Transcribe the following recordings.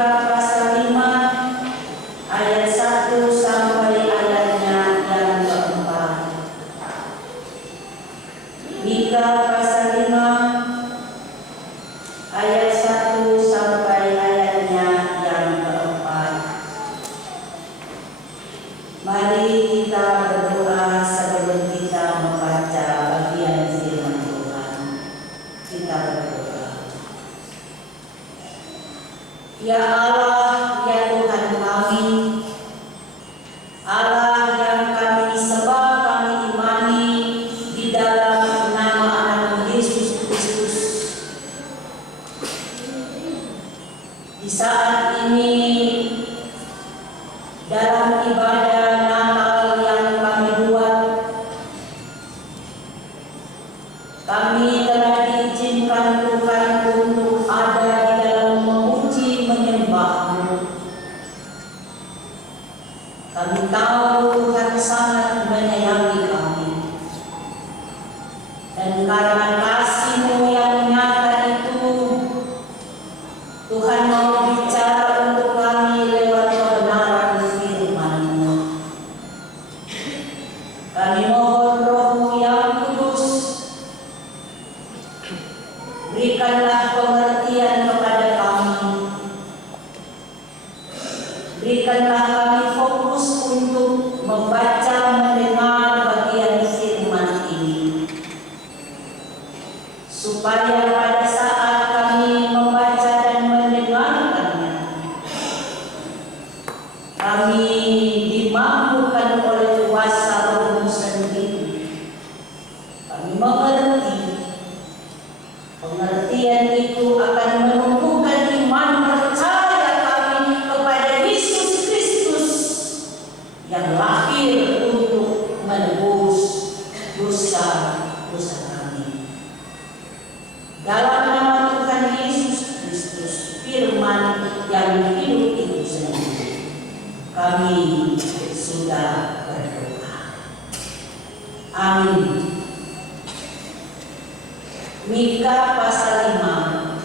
Mika pasal 5 ayat 1 sampai ayatnya yang keempat. Mika pasal 5 ayat 1 sampai ayatnya yang keempat. Mari kita berdoa sebelum kita membaca bagian firman Tuhan. Kita berdoa. Ya Allah, ya Tuhan kami, Allah yang kami sembah, kami imani di dalam nama Anak Yesus Kristus. Di saat ini dalam ibadah Natal yang kami buat, kami telah diizinkan Tuhan untuk ada di dalam memuji menyembah-Mu. Kami tahu Tuhan sangat menyayangi kami, dan karena kasih-Mu yang nyata itu, Tuhan mau bicara untuk kami lewat kebenaran firman-Mu. Kami mohon Roh-Mu yang kudus, berikanlah pengertian kepada kami. Berikanlah kami fokus untuk membaca mendengar bagian firman ini, supaya pada saat kami membaca dan mendengarkannya, kami dimampukan oleh kuasa Roh-Mu sendiri. Kami mengerti. Pengertian itu akan menumbuhkan iman percaya kami kepada Yesus Kristus yang lahir untuk menebus dosa-dosa kami. Dalam nama Tuhan Yesus Kristus, firman yang hidup itu sendiri, kami sudah berdoa. Amin. Mika pasal 5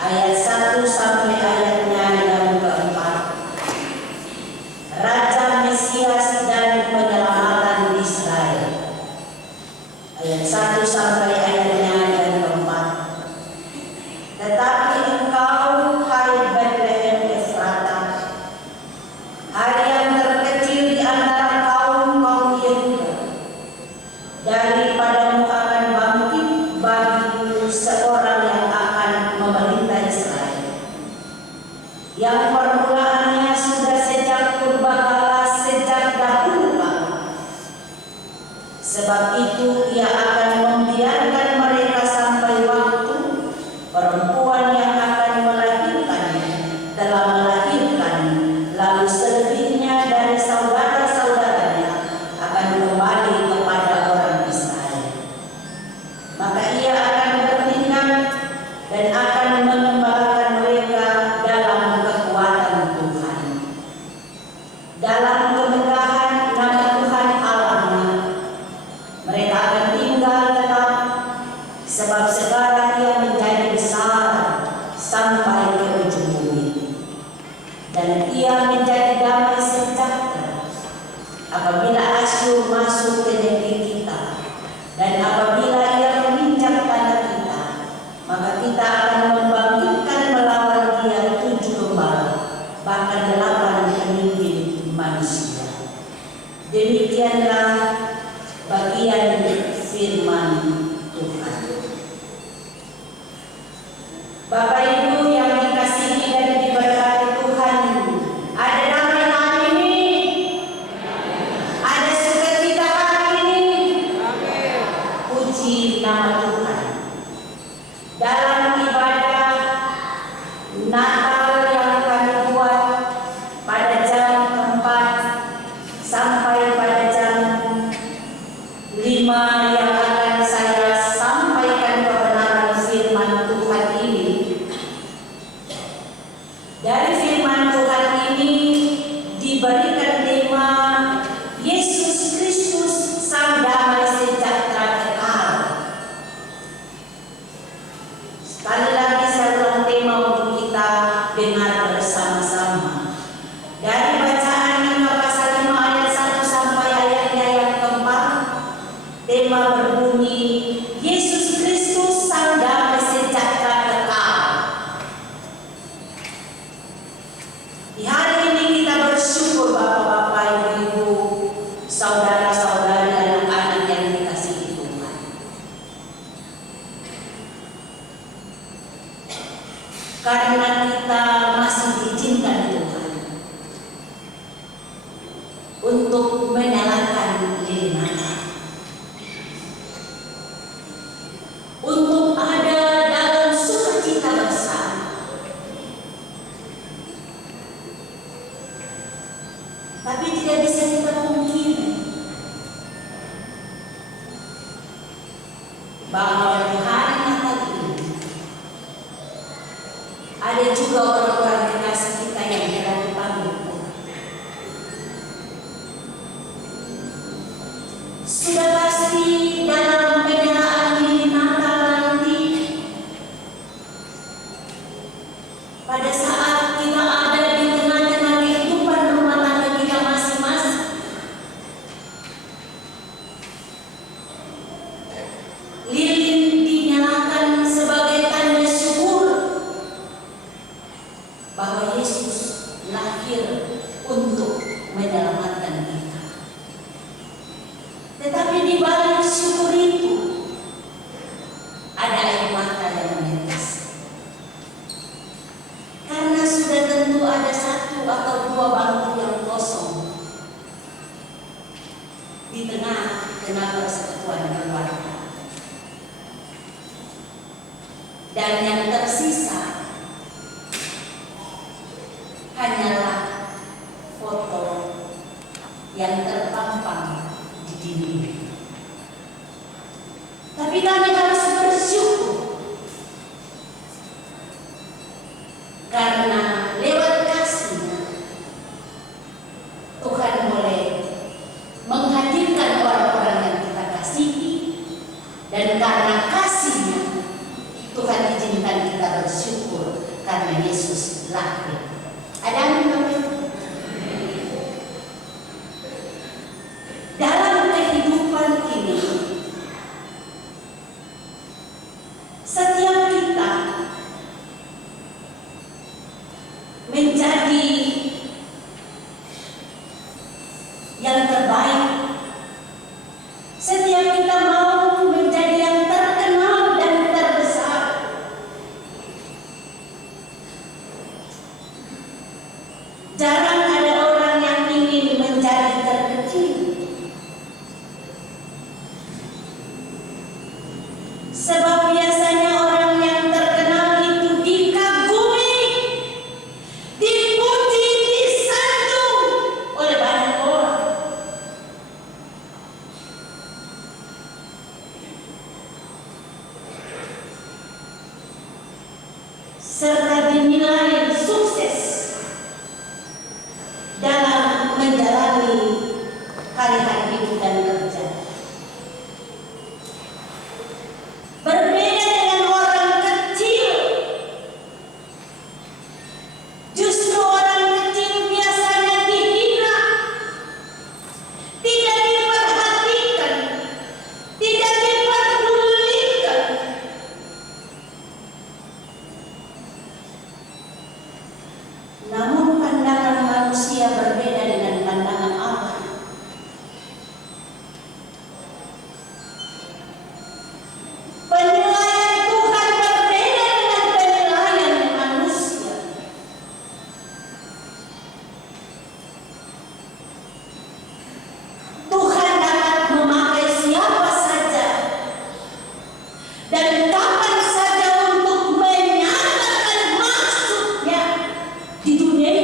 ayat 1 sampai ayatnya yang keempat. Raja Mesias dan penyelamatan Israel. Ayat 1 sampai ayatnya yang keempat. Tetapi engkau, hai Bethlehem Efrata, hai yang terkecil di antara kaum-kaum Yehuda, daripadamu akan bangkit bagiku seorang yang akan memerintah Israel, yang permulaannya sudah sejak purbakala, sejak dahulu kala. Sebab itu ia akan membiarkan mereka sampai waktu perempuan yang akan melahirkannya telah melahirkan, lalu selebihnya dari saudara-saudaranya akan kembali kepada orang Israel. Maka ia akan bertindak dan akan mengembalakan mereka dalam kekuatan Tuhan, dalam kemegahan nama Tuhan Allahnya. Mereka akan tinggal tetap, sebab sekarang ia menjadi besar sampai ke ujung bumi, dan ia menjadi damai sejahtera apabila Asyur masuk ke negeri kita. Dan apabila ia menginjak tanah kita, maka kita akan membangkitkan melawan dia 7 gembala, bahkan 8 pemimpin manusia. Demikianlah bagian firman Tuhan. Bapak Ibu yang dikasihi dan diberkati Tuhan, ada damai hari ini, ada sukacita hari ini. Puji nama Tuhan. Dalam ibadah Natal yang kami buat pada jam 4 sampai pada jam 5 yang akan saya sampaikan kebenaran firman Tuhan ini. Dari firman Tuhan ini diberikan tema Yesus Kristus Sang Damai Sejahtera Kekal. Sekali lagi saya ulang tema untuk kita dengar karena kita masih diizinkan Tuhan untuk menyalakan lilin Natal, untuk ada dalam sukacita bersama. Tapi tidak bisa kita pungkiri bahwa di hari Natal ini ada juga orang-orang kekasih kita yang telah dipanggil Tuhan. Sudah pasti dalam penyalaan lilin Natal nanti, pada saat kita ada di tengah-tengah kehidupan rumah tangga kita masing-masing, lilin dinyalakan sebagai tanda syukur bahwa Yesus lahir untuk menyelamatkan kita. Tetapi di balik syukur itu ada air mata yang menetes, karena sudah tentu ada satu atau dua bangku yang kosong di tengah-tengah persekutuan keluarga, dan yang tersisa hanyalah foto yang terpampang di dinding. Tapi kami harus bersyukur karena lewat kasih-Nya Tuhan boleh menghadirkan orang-orang yang kita kasihi, dan karena kasih-Nya Tuhan izinkan kita bersyukur karena Yesus lahir. Ada amin Bapak? Dalam kehidupan ini, setiap kita menjadi yang terbaik. Setiap kita mau menjadi yang terkenal dan terbesar. Jarang ada orang yang ingin menjadi terkecil. Sebab biasanya orang yang terkenal itu dikagumi, dipuji, disanjung oleh banyak orang. Serta dinilai sukses dalam menjalani hari-hari hidup dan kerja. Berbeda dengan orang kecil, justru orang kecil biasanya dihina, tidak diperhatikan, tidak diperdulikan. Namun pandangan manusia berbeda dengan pandangan Allah. Penilaian Tuhan berbeda dengan penilaian manusia. Tuhan dapat memakai siapa saja dan kapan saja untuk menyatakan maksud-Nya di dunia ini.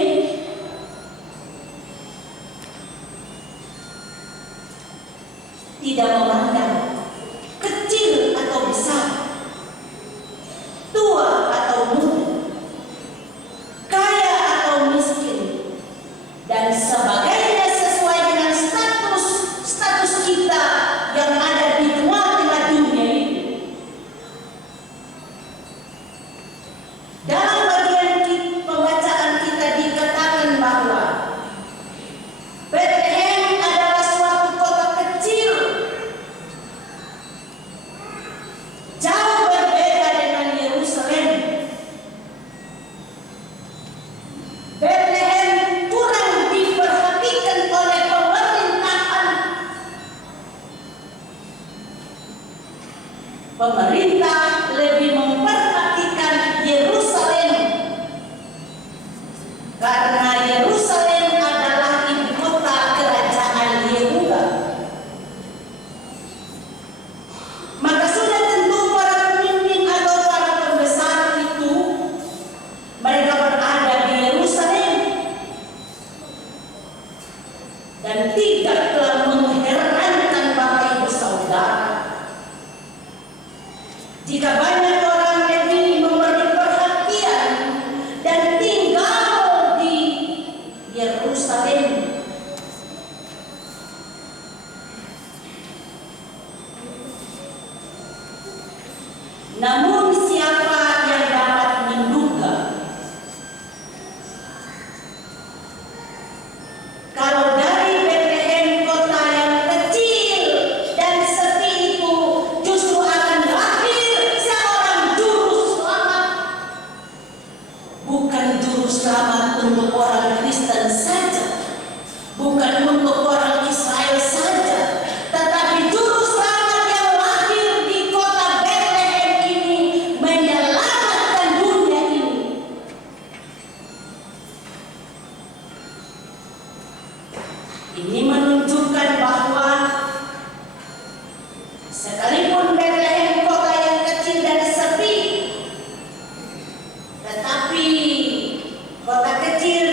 selamat untuk orang Kristen saja, bukan untuk orang Israel saja, tetapi juru selamat yang lahir di kota Bethlehem ini menyelamatkan dunia ini. Ini menunjukkan bahwa sekalipun Bethlehem kota yang kecil dan sepi, tetapi kota kecil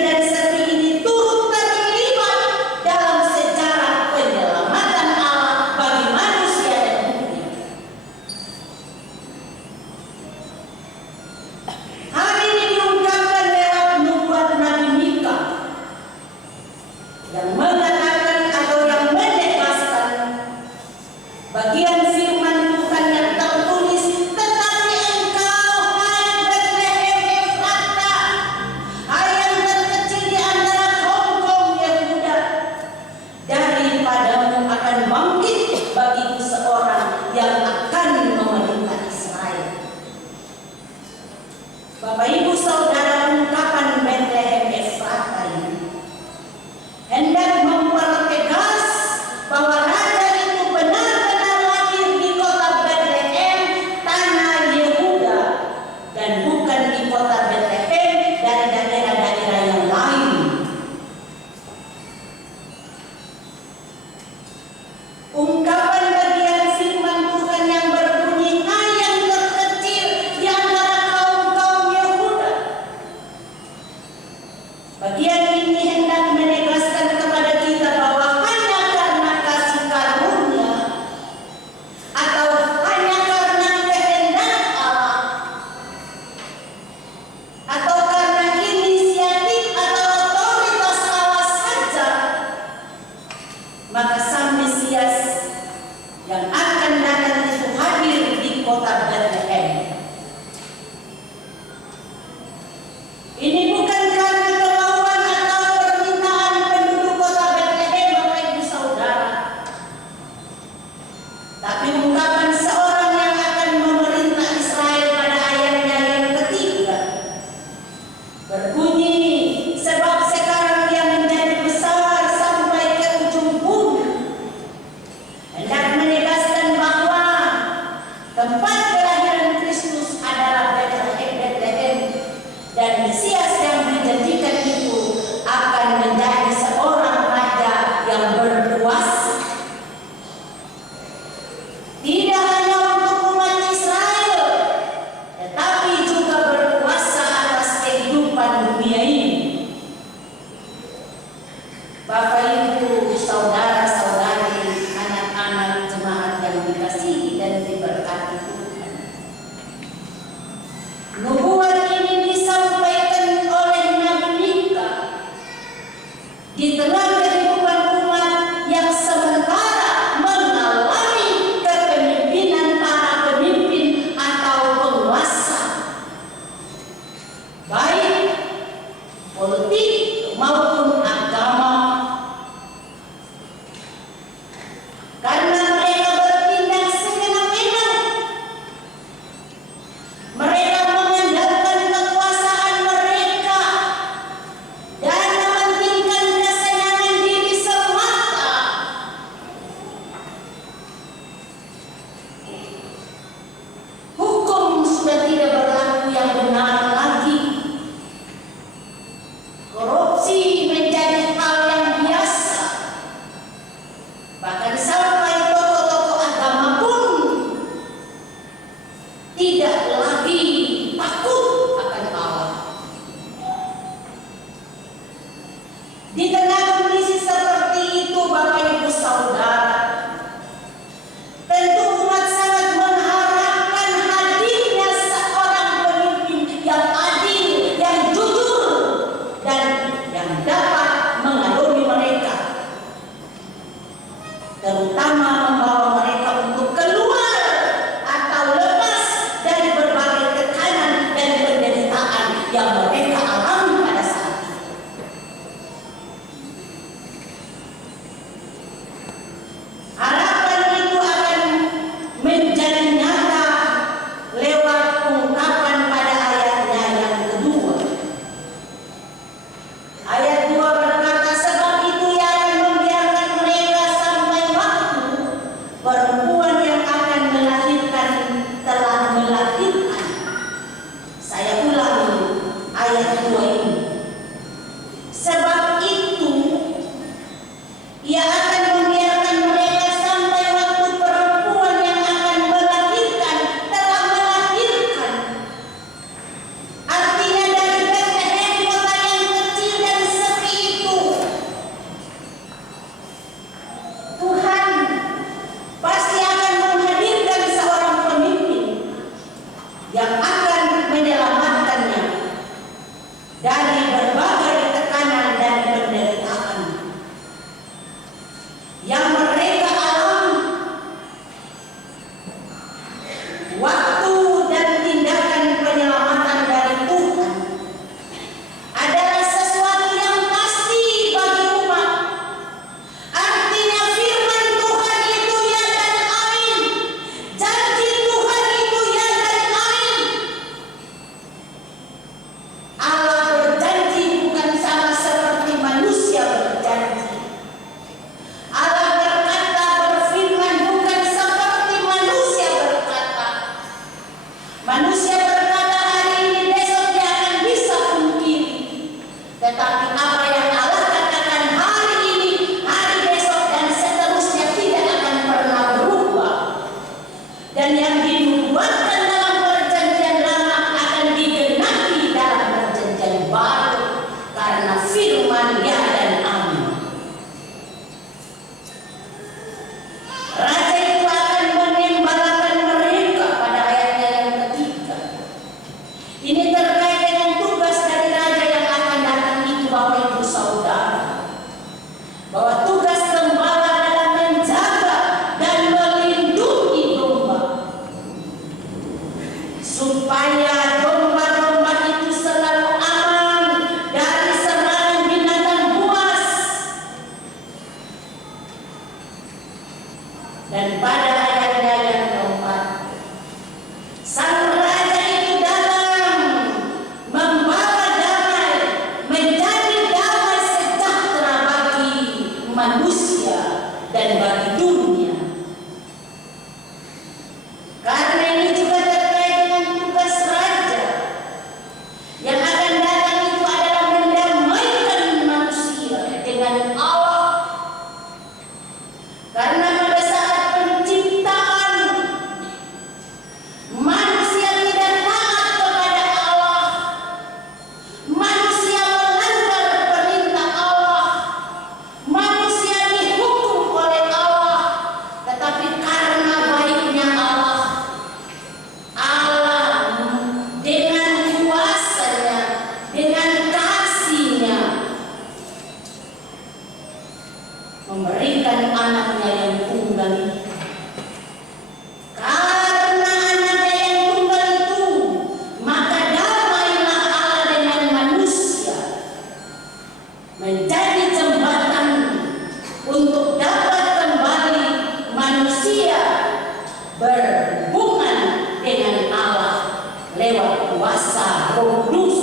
kuasa Roh Kudus.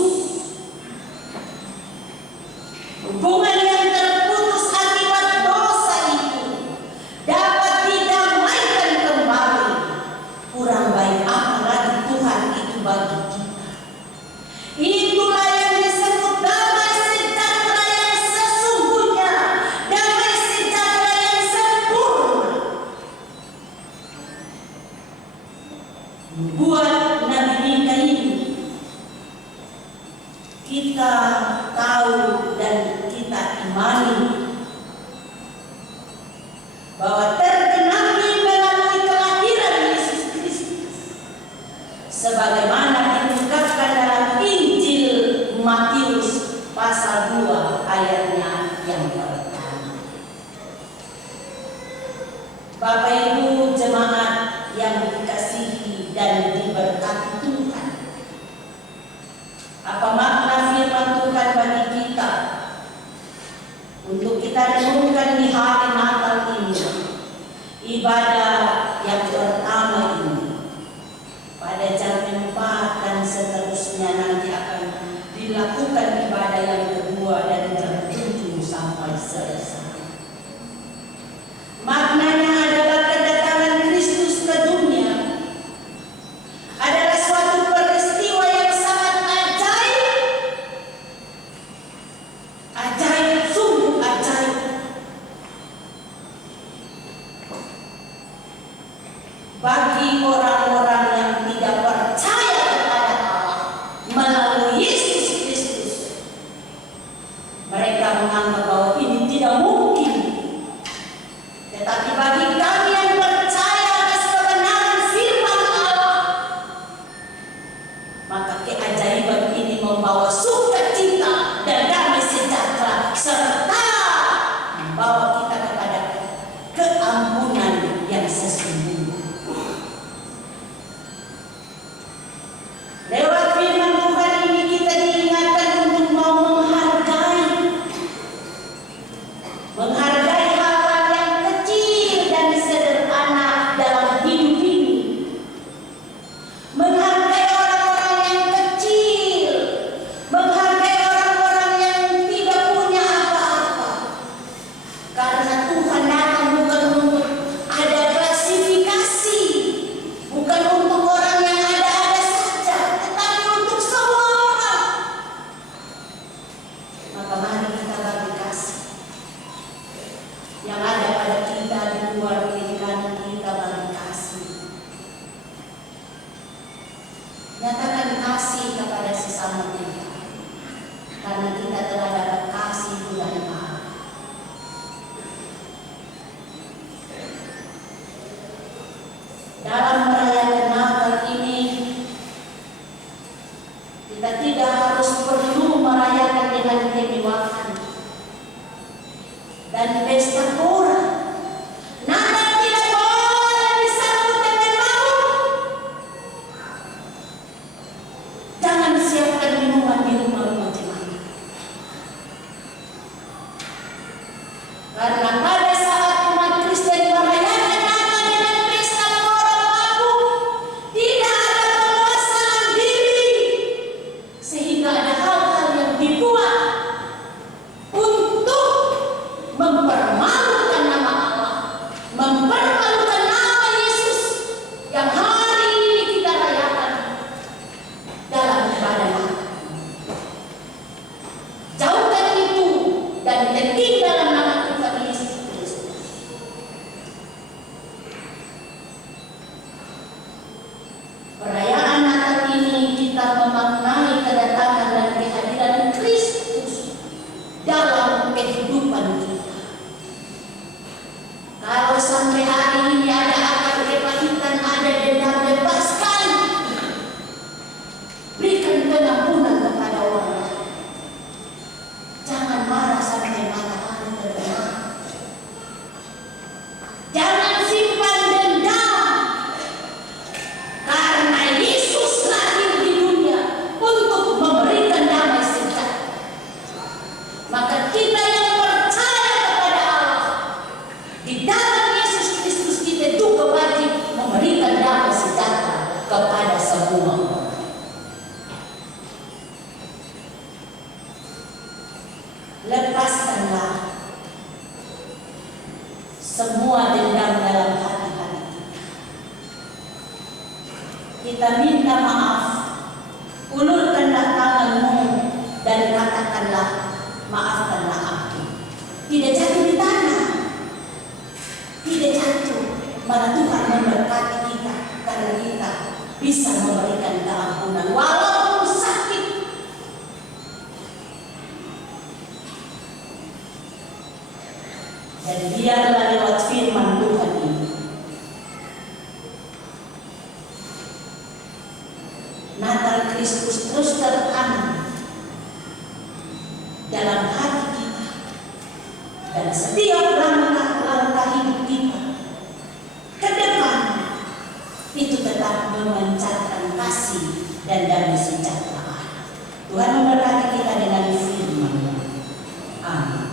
Hubungan yang terputus akibat dosa itu dapat didamaikan kembali. Kurang baik apa lagi Tuhan itu bagi kita. Itulah yang disebut damai sejahtera yang sesungguhnya, damai sejahtera yang sempurna. Buat Nabi Mika ini, kita tahu dan kita imani bahwa tergenapi melalui kelahiran Yesus Kristus, sebagaimana diungkapkan dalam Injil Matius pasal 2 ayatnya yang pertama. Bapak Ibu jemaat yang dikasihi dan diberkati Tuhan, apa makna firman Tuhan bagi kita untuk kita renungkan di hari Natal ini, ibadah yang pertama ini, pada jam 4 dan seterusnya nanti akan dilakukan ibadah yang kedua dan jam 7 sampai selesai. Maknanya adalah kedatangan Kristus ke dunia adalah suatu peristiwa yang sangat ajaib. Ajaib, sungguh ajaib. Bagi orang-orang yang tidak percaya kepada Allah melalui Yesus Kristus, mereka menganggap bahwa ini tidak mungkin. Tetapi bagi kami yang percaya atas kebenaran firman Allah, maka keajaiban ini membawa sukacita dan damai sejahtera serta membawa kita kepada keampunan yang sesungguhnya. Lewat firman Tuhan ini kita diingatkan untuk mau menghargai hal-hal yang kecil dan sederhana dalam hidup ini. Menghargai orang-orang yang kecil, menghargai orang-orang yang tidak punya apa-apa. Karena Tuhan datang bukan untuk ada klasifikasi, bukan untuk orang yang ada-ada saja, tetapi untuk semua orang. Maka mari kita bagi kasih yang ada pada kita di luar keinginan kita, bagi kasih. Nyatakan kasih kepada sesama kita, karena kita telah dapat kasih itu dari Allah. Dalam merayakan Natal ini, kita tidak harus perlu merayakan dengan kemewahan dan pesta pora. Natal tidak boleh disambut dengan maut. Jangan siapkan minuman di rumah-rumah jemaat. Karena pada saat umat Kristen merayakan Natal dengan pesta pora mabuk, tidak ada penguasaan diri, sehingga ada hal-hal yang dibuat untuk mempermalukan lepaskanlah semua dendam dalam hati-hati kita. Minta maaf, ulurkanlah tanganmu dan katakanlah, maafkanlah aku. Tidak jatuh di tanah, tidak jatuh, malah Tuhan memberkati kita karena kita bisa memberikan keampunan walaupun sakit. Dan biarlah lewat firman Tuhan ini Natal Kristus terus tertanam dalam hati kita, dan setiap langkah hidup kita ke depan itu tetap memancarkan kasih dan damai sejahtera. Tuhan memberkati kita dengan firman-Nya. Amin.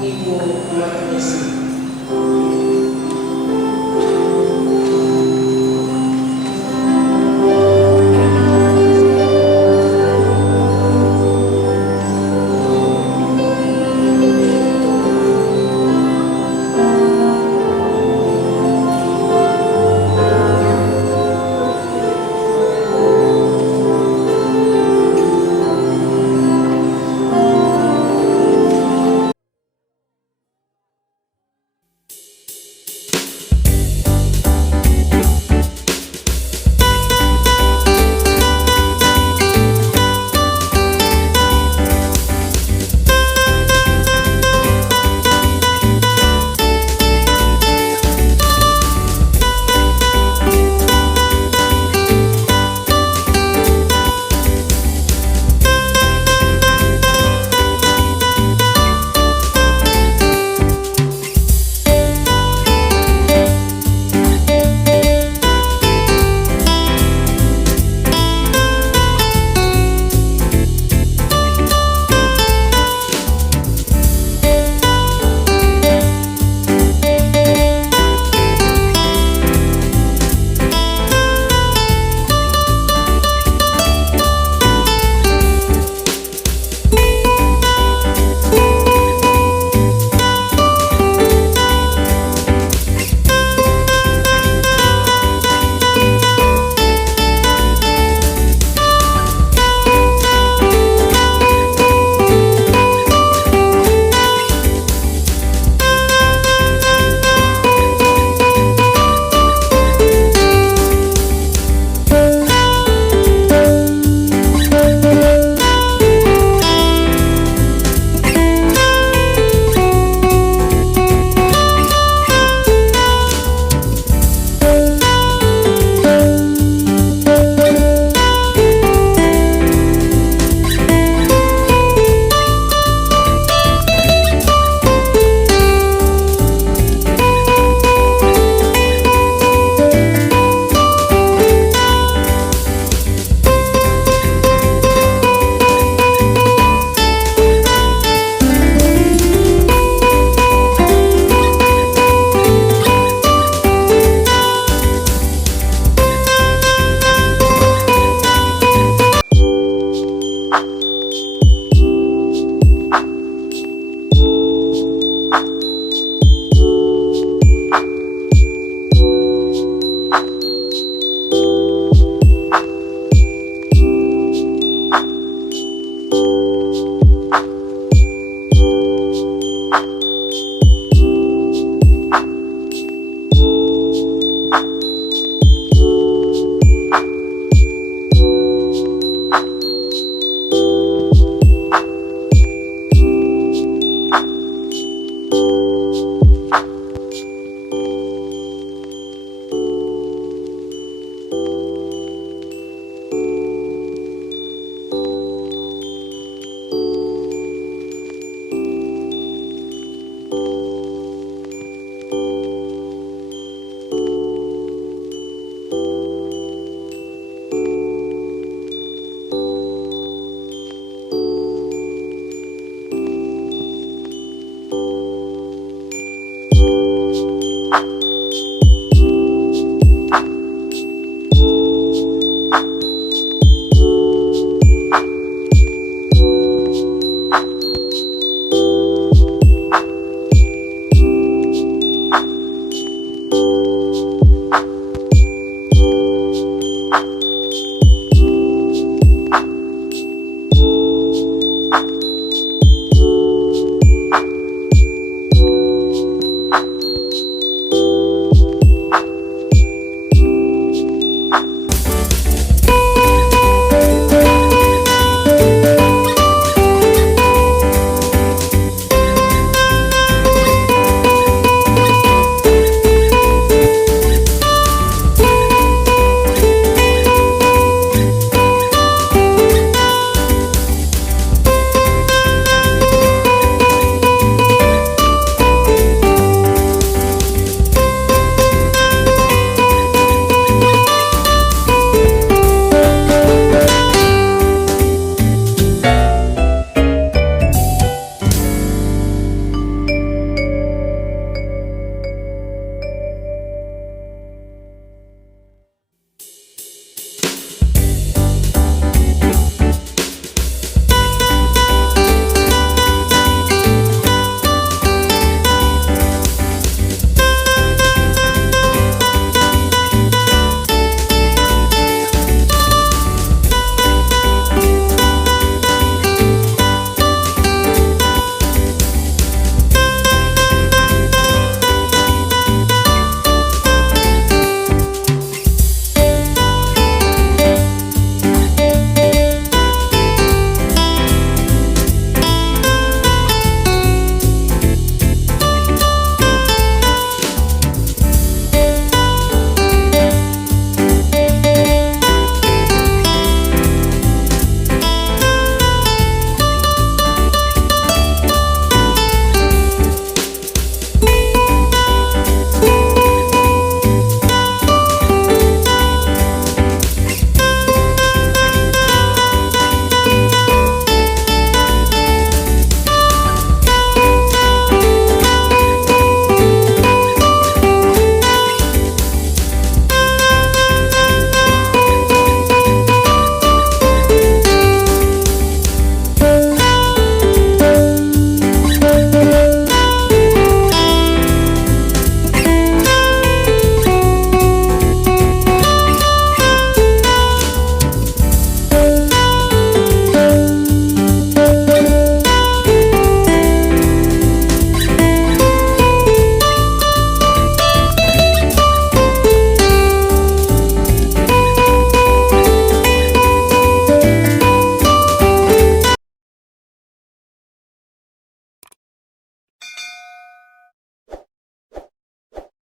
Ibu umat Yesus.